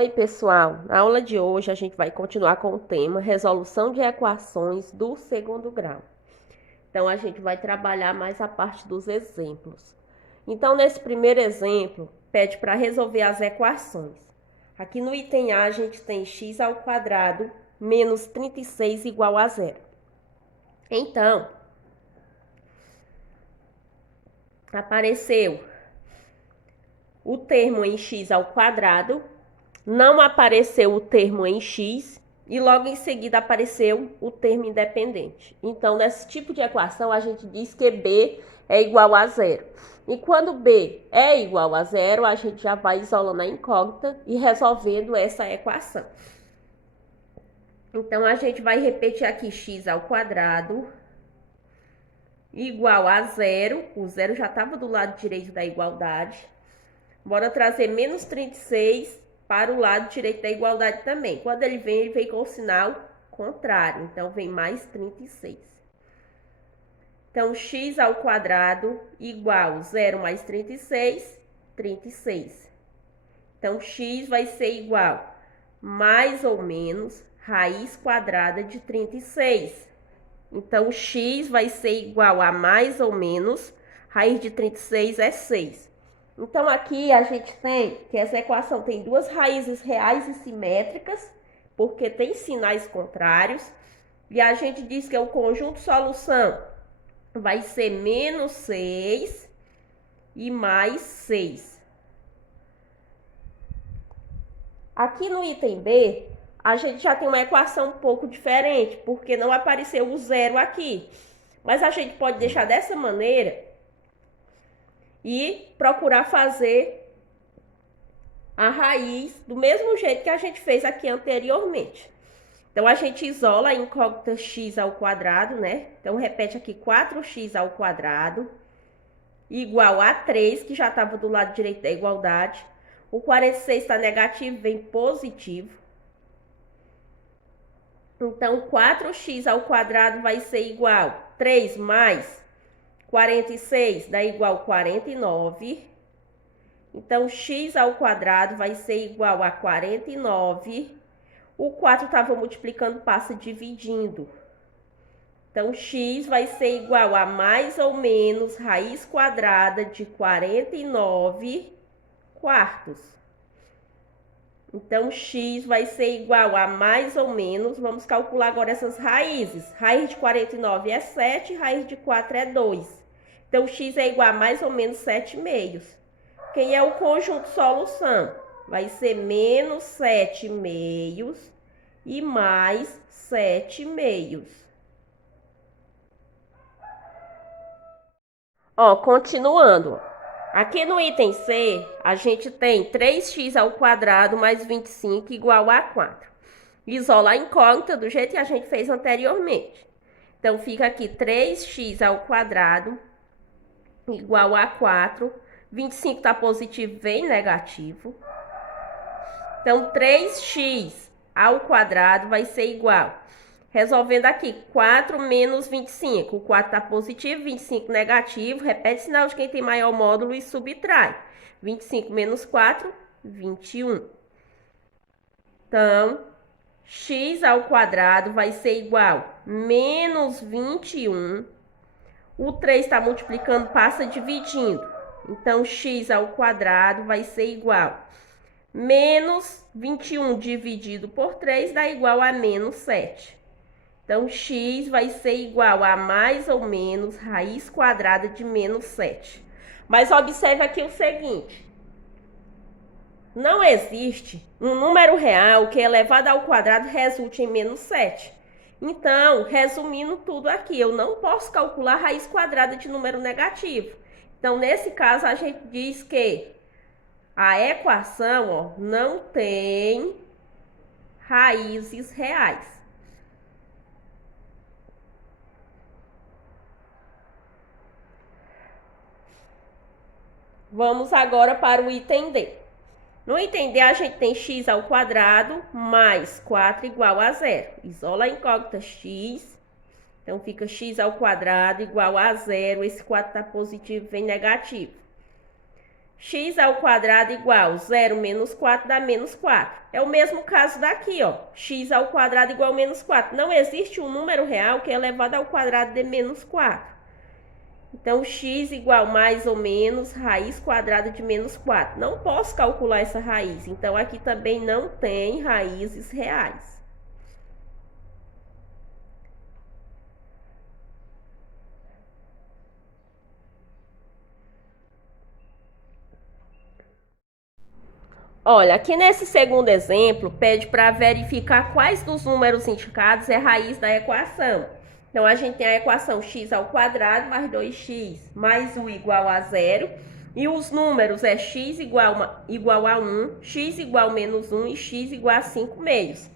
Oi, pessoal. Na aula de hoje a gente vai continuar com o tema resolução de equações do segundo grau. Então a gente vai trabalhar mais a parte dos exemplos. Então nesse primeiro exemplo, pede para resolver as equações. Aqui no item A a gente tem x ao quadrado menos 36 igual a zero. Então, apareceu o termo em x ao quadrado, não apareceu o termo em x e logo em seguida apareceu o termo independente. Então, nesse tipo de equação, a gente diz que b é igual a zero. E quando b é igual a zero, a gente já vai isolando a incógnita e resolvendo essa equação. Então, a gente vai repetir aqui x ao quadrado igual a zero. O zero já estava do lado direito da igualdade. Bora trazer menos 36 para o lado direito da igualdade também. Quando ele vem com o sinal contrário. Então, vem mais 36. Então, x ao quadrado igual 0 mais 36, 36. Então, x vai ser igual mais ou menos raiz quadrada de 36. Então, x vai ser igual a mais ou menos raiz de 36 é 6. Então, aqui a gente tem que essa equação tem duas raízes reais e simétricas, porque tem sinais contrários. E a gente diz que o conjunto solução vai ser menos 6 e mais 6. Aqui no item B, a gente já tem uma equação um pouco diferente, porque não apareceu o zero aqui. Mas a gente pode deixar dessa maneira e procurar fazer a raiz do mesmo jeito que a gente fez aqui anteriormente. Então, a gente isola a incógnita x ao quadrado, né? Então, repete aqui 4x ao quadrado igual a 3, que já estava do lado direito da igualdade. O 46 está negativo, vem positivo. Então, 4x ao quadrado vai ser igual a 3 mais 46 dá igual a 49. Então, x ao quadrado vai ser igual a 49. O 4 estava multiplicando, passa dividindo. Então, x vai ser igual a mais ou menos raiz quadrada de 49 quartos. Então, x vai ser igual a mais ou menos, vamos calcular agora essas raízes. Raiz de 49 é 7, raiz de 4 é 2. Então, x é igual a mais ou menos 7 meios. Quem é o conjunto solução? Vai ser menos 7 meios e mais 7 meios. Ó, continuando. Aqui no item C, a gente tem 3x ao quadrado mais 25 igual a 4. Isola a incógnita do jeito que a gente fez anteriormente. Então, fica aqui 3x ao quadrado igual a 4. 25 está positivo, vem negativo. Então, 3x ao quadrado vai ser igual. Resolvendo aqui, 4 menos 25. O 4 está positivo, 25 negativo. Repete o sinal de quem tem maior módulo e subtrai. 25 menos 4, 21. Então, x ao quadrado vai ser igual a menos 21. O 3 está multiplicando, passa dividindo. Então, x ao quadrado vai ser igual a menos 21 dividido por 3 dá igual a menos 7. Então, x vai ser igual a mais ou menos raiz quadrada de menos 7. Mas observe aqui o seguinte. Não existe um número real que elevado ao quadrado resulte em menos 7. Então, resumindo tudo aqui, eu não posso calcular raiz quadrada de número negativo. Então, nesse caso, a gente diz que a equação, ó, não tem raízes reais. Vamos agora para o item D. No item D, a gente tem x ao quadrado mais 4 igual a 0. Isola a incógnita x. Então, fica x ao quadrado igual a 0. Esse 4 está positivo, vem negativo. X ao quadrado igual 0 menos 4 dá menos 4. É o mesmo caso daqui, ó. X ao quadrado igual a menos 4. Não existe um número real que é elevado ao quadrado de menos 4. Então, x igual mais ou menos raiz quadrada de menos 4. Não posso calcular essa raiz. Então, aqui também não tem raízes reais. Olha, aqui nesse segundo exemplo, pede para verificar quais dos números indicados é raiz da equação. Então, a gente tem a equação x ao quadrado mais 2x mais 1 igual a 0. E os números é x igual a 1, x igual a menos 1 e x igual a 5 meios.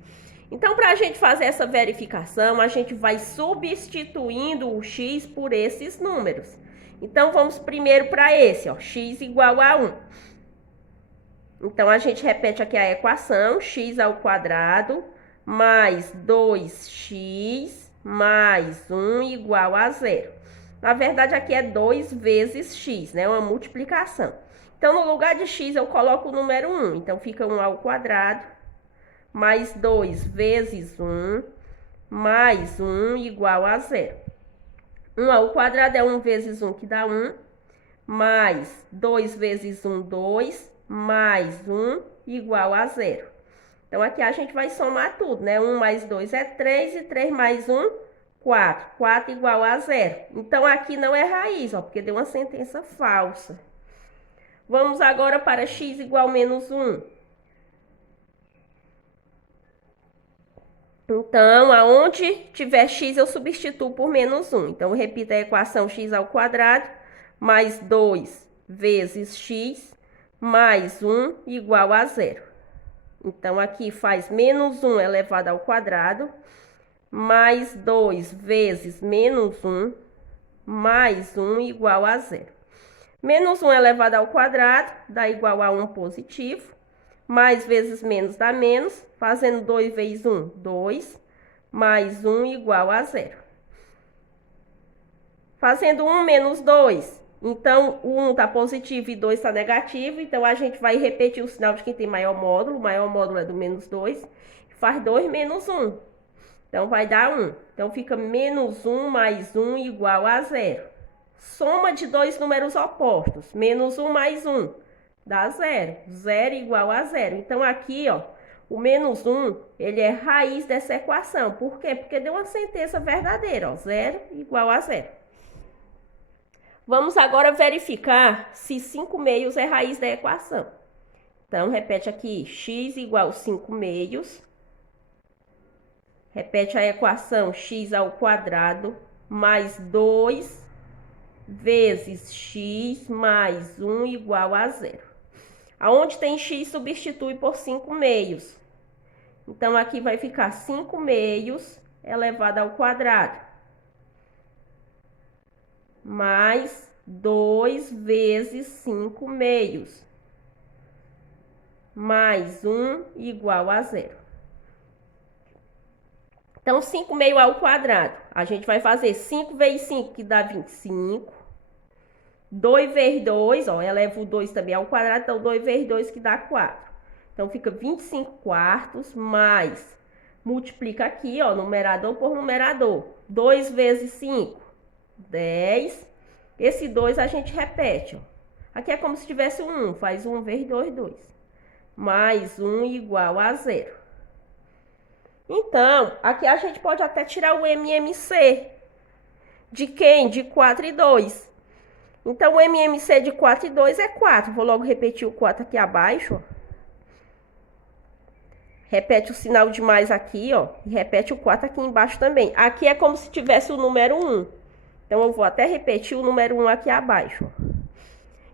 Então, para a gente fazer essa verificação, a gente vai substituindo o x por esses números. Então, vamos primeiro para esse, ó, x igual a 1. Então, a gente repete aqui a equação, x ao quadrado mais 2x mais 1 igual a 0. Na verdade, aqui é 2 vezes x, né? Uma multiplicação. Então, no lugar de x, eu coloco o número 1. Então, fica 1 ao quadrado mais 2 vezes 1 mais 1 igual a 0. 1 ao quadrado é 1 vezes 1, que dá 1, mais 2 vezes 1, 2, mais 1 igual a 0. Então, aqui a gente vai somar tudo, né? 1 mais 2 é 3 e 3 mais 1, 4. 4 igual a 0. Então, aqui não é raiz, ó, porque deu uma sentença falsa. Vamos agora para x igual a menos 1. Então, aonde tiver x, eu substituo por menos 1. Então, eu repito a equação x ao quadrado mais 2 vezes x mais 1 igual a 0. Então, aqui faz menos 1 elevado ao quadrado, mais 2 vezes menos 1, mais 1 igual a 0. Menos 1 elevado ao quadrado dá igual a 1 positivo, mais vezes menos dá menos, fazendo 2 vezes 1, 2, mais 1 igual a 0. Fazendo 1 menos 2, então, o 1 está positivo e 2 está negativo. Então, a gente vai repetir o sinal de quem tem maior módulo. O maior módulo é do menos 2. Faz 2 menos 1. Então, vai dar 1. Então, fica menos 1 mais 1 igual a 0. Soma de dois números opostos. Menos 1 mais 1 dá 0. 0 igual a 0. Então, aqui, ó, o menos 1, ele é raiz dessa equação. Por quê? Porque deu uma sentença verdadeira, ó. 0 igual a 0. Vamos agora verificar se 5 meios é raiz da equação. Então, repete aqui, x igual a 5 meios. Repete a equação x ao quadrado mais 2 vezes x mais 1 igual a 0. Aonde tem x, substitui por 5 meios. Então, aqui vai ficar 5 meios elevado ao quadrado mais 2 vezes 5 meios, mais 1 igual a 0. Então, 5 meios ao quadrado. A gente vai fazer 5 vezes 5, que dá 25. 2 vezes 2, ó, eleva o 2 também ao quadrado, então 2 vezes 2, que dá 4. Então, fica 25 quartos, mais, multiplica aqui, ó, numerador por numerador. 2 vezes 5. 10. Esse 2 a gente repete, ó. Aqui é como se tivesse um 1. Faz 1 vezes 2, 2. Mais 1 igual a 0. Então, aqui a gente pode até tirar o MMC. De quem? De 4 e 2. Então, o MMC de 4 e 2 é 4. Vou logo repetir o 4 aqui abaixo, ó. Repete o sinal de mais aqui, ó. E repete o 4 aqui embaixo também. Aqui é como se tivesse o número 1. Então, eu vou até repetir o número 1 aqui abaixo.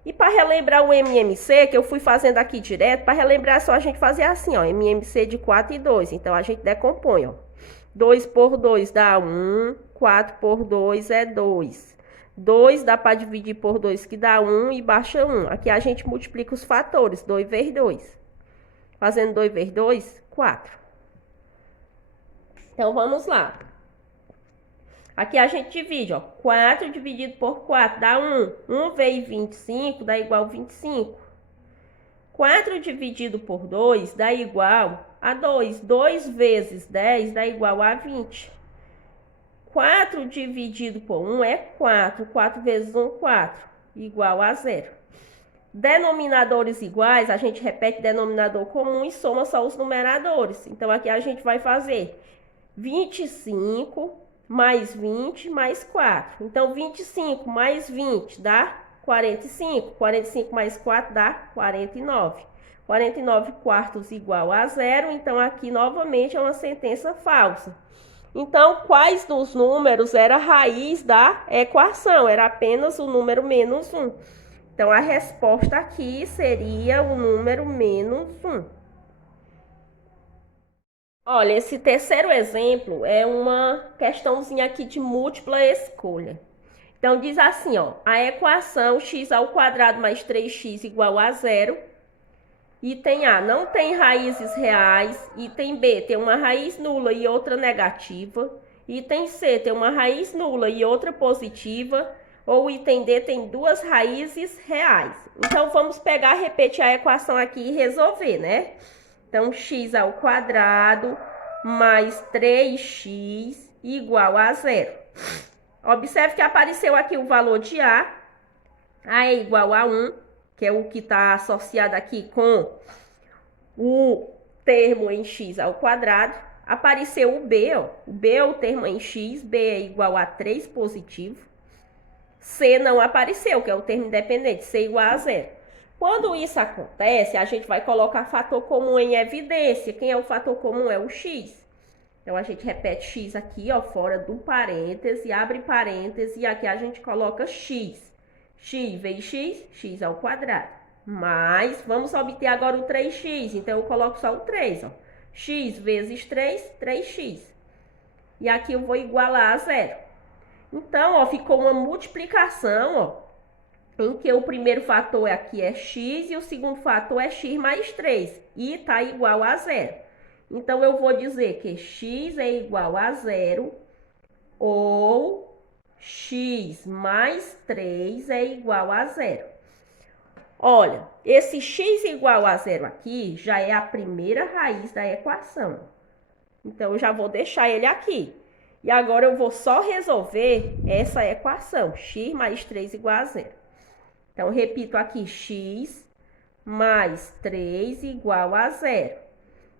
E para relembrar o MMC, que eu fui fazendo aqui direto, para relembrar só a gente fazer assim, ó. MMC de 4 e 2. Então, a gente decompõe, ó. 2 por 2 dá 1. 4 por 2 é 2. 2 dá para dividir por 2, que dá 1 e baixa 1. Aqui a gente multiplica os fatores. 2 vezes 2. Fazendo 2 vezes 2, 4. Então, vamos lá. Aqui a gente divide, ó. 4 dividido por 4 dá 1. 1 vezes 25 dá igual a 25. 4 dividido por 2 dá igual a 2. 2 vezes 10 dá igual a 20. 4 dividido por 1 é 4. 4 vezes 1, 4. Igual a 0. Denominadores iguais, a gente repete denominador comum e soma só os numeradores. Então, aqui a gente vai fazer 25 mais 20 mais 4. Então, 25 mais 20 dá 45. 45 mais 4 dá 49. 49 quartos igual a 0. Então, aqui novamente é uma sentença falsa. Então, quais dos números era a raiz da equação? Era apenas o número menos 1. Então, a resposta aqui seria o número menos 1. Olha, esse terceiro exemplo é uma questãozinha aqui de múltipla escolha. Então, diz assim, ó, a equação x ao quadrado mais 3x igual a 0. Item A, não tem raízes reais. Item B, tem uma raiz nula e outra negativa. Item C, tem uma raiz nula e outra positiva. Ou o item D tem duas raízes reais. Então, vamos pegar, repetir a equação aqui e resolver, né? Então, x ao quadrado mais 3x igual a 0. Observe que apareceu aqui o valor de A. A é igual a 1, que é o que está associado aqui com o termo em x ao quadrado. Apareceu o B, ó. O B é o termo em x, B é igual a 3 positivo. C não apareceu, que é o termo independente, C igual a 0. Quando isso acontece, a gente vai colocar fator comum em evidência. Quem é o fator comum? É o x. Então, a gente repete x aqui, ó, fora do parêntese, abre parêntese, e aqui a gente coloca x. X vezes x, x ao quadrado. Mas, vamos obter agora o 3x, então eu coloco só o 3, ó. X vezes 3, 3x. E aqui eu vou igualar a 0. Então, ó, ficou uma multiplicação, ó, em que o primeiro fator aqui é x e o segundo fator é x mais 3. E tá igual a 0. Então, eu vou dizer que x é igual a 0 ou x mais 3 é igual a 0. Olha, esse x igual a 0 aqui já é a primeira raiz da equação. Então, eu já vou deixar ele aqui. E agora eu vou só resolver essa equação, x mais 3 igual a 0. Então, repito aqui, x mais 3 igual a 0.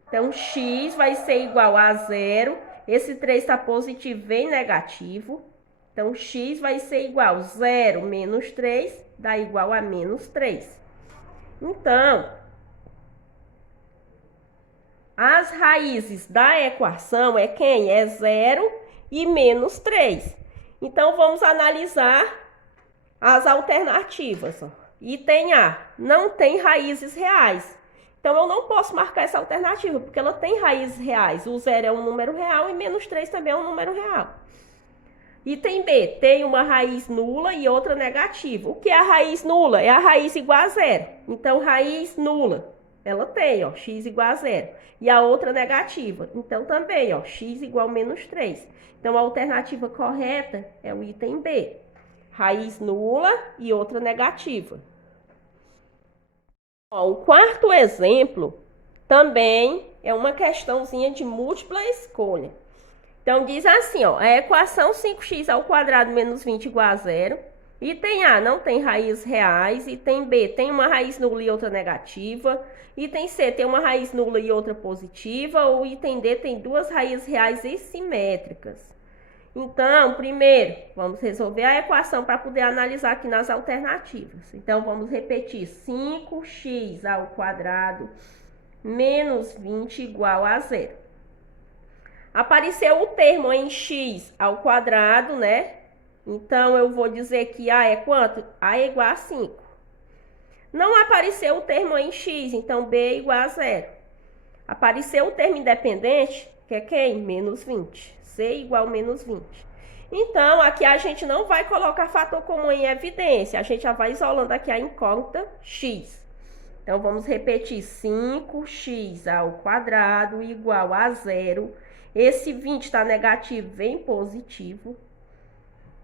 Então, x vai ser igual a 0. Esse 3 está positivo, vem negativo. Então, x vai ser igual a 0 menos 3, dá igual a menos 3. Então, as raízes da equação é quem? É 0 e menos 3. Então, vamos analisar as alternativas. Item A, não tem raízes reais. Então, eu não posso marcar essa alternativa, porque ela tem raízes reais. O 0 é um número real e menos 3 também é um número real. Item B, tem uma raiz nula e outra negativa. O que é a raiz nula? É a raiz igual a 0. Então, raiz nula, ela tem, ó, x igual a 0. E a outra negativa. Então, também, ó, x igual a menos 3. Então, a alternativa correta é o item B. Raiz nula e outra negativa. Ó, o quarto exemplo também é uma questãozinha de múltipla escolha. Então, diz assim, ó, a equação 5x ao quadrado menos 20 igual a 0. Item A, não tem raízes reais. Item B, tem uma raiz nula e outra negativa. Item C, tem uma raiz nula e outra positiva. Ou item D, tem duas raízes reais e simétricas. Então, primeiro, vamos resolver a equação para poder analisar aqui nas alternativas. Então, vamos repetir. 5x ao quadrado menos 20 igual a 0. Apareceu o termo em x ao quadrado, né? Então, eu vou dizer que A é quanto? A é igual a 5. Não apareceu o termo em x, então B é igual a 0. Apareceu o termo independente, que é quem? Menos 20. C igual a menos 20. Então, aqui a gente não vai colocar fator comum em evidência. A gente já vai isolando aqui a incógnita x. Então, vamos repetir. 5x ao quadrado igual a 0. Esse 20 está negativo, vem positivo.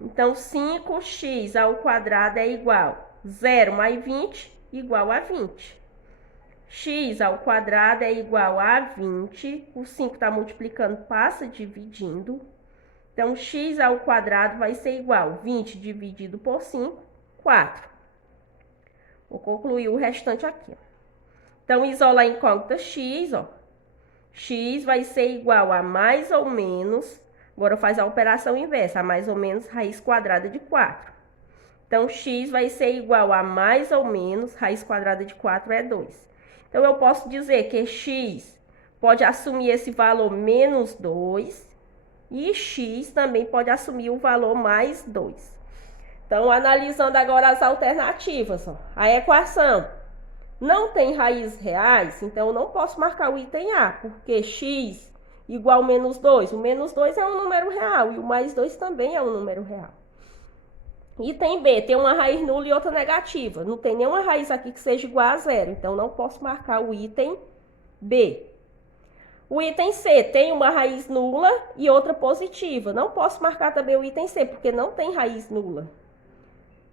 Então, 5x ao quadrado é igual 0 mais 20, igual a 20. X ao quadrado é igual a 20. O 5 está multiplicando, passa dividindo. Então, x ao quadrado vai ser igual 20 dividido por 5, 4. Vou concluir o restante aqui. Então, isolar a incógnita x, ó. X vai ser igual a mais ou menos, agora faz a operação inversa, a mais ou menos raiz quadrada de 4. Então, x vai ser igual a mais ou menos, raiz quadrada de 4 é 2. Então, eu posso dizer que x pode assumir esse valor menos 2 e x também pode assumir o valor mais 2. Então, analisando agora as alternativas, ó, a equação não tem raízes reais, então eu não posso marcar o item A, porque x igual menos 2. O menos 2 é um número real e o mais 2 também é um número real. Item B, tem uma raiz nula e outra negativa. Não tem nenhuma raiz aqui que seja igual a 0, então não posso marcar o item B. O item C tem uma raiz nula e outra positiva. Não posso marcar também o item C, porque não tem raiz nula.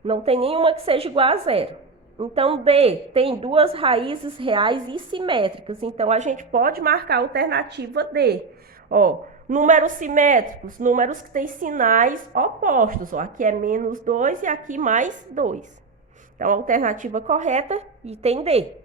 Não tem nenhuma que seja igual a 0. Então, D tem duas raízes reais e simétricas. Então, a gente pode marcar a alternativa D. Ó, números simétricos, números que têm sinais opostos. Ó, aqui é menos 2 e aqui mais 2. Então, a alternativa correta, item D.